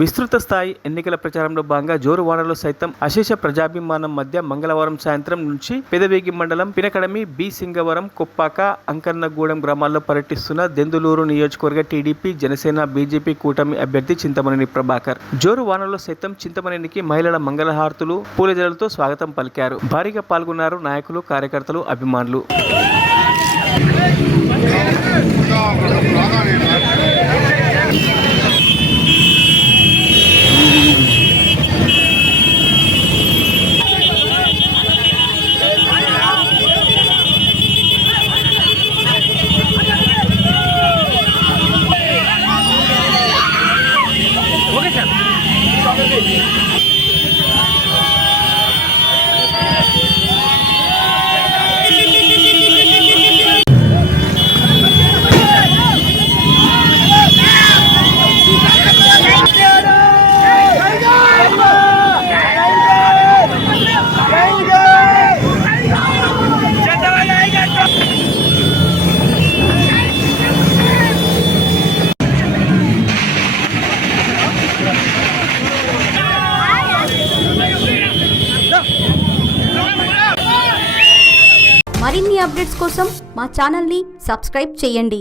విస్తృత స్థాయి ఎన్నికల ప్రచారంలో భాగంగా జోరు వానలో సైతం అశేష ప్రజాభిమానం మధ్య మంగళవారం సాయంత్రం నుంచి పెదవేగి మండలం పినకడమి, బి సింగవరం, కొప్పాక, అంకన్నగూడెం గ్రామాల్లో పర్యటిస్తున్న దెందులూరు నియోజకవర్గ టీడీపీ, జనసేన, బీజేపీ కూటమి అభ్యర్థి చింతమనేని ప్రభాకర్ జోరు వానలో సైతం చింతమనేనికి మహిళల మంగళహారతులు, పూలజలతో స్వాగతం పలికారు. భారీగా పాల్గొన్నారు నాయకులు, కార్యకర్తలు, అభిమానులు. మరిన్ని అప్డేట్స్ కోసం మా ఛానల్ని సబ్స్క్రైబ్ చేయండి.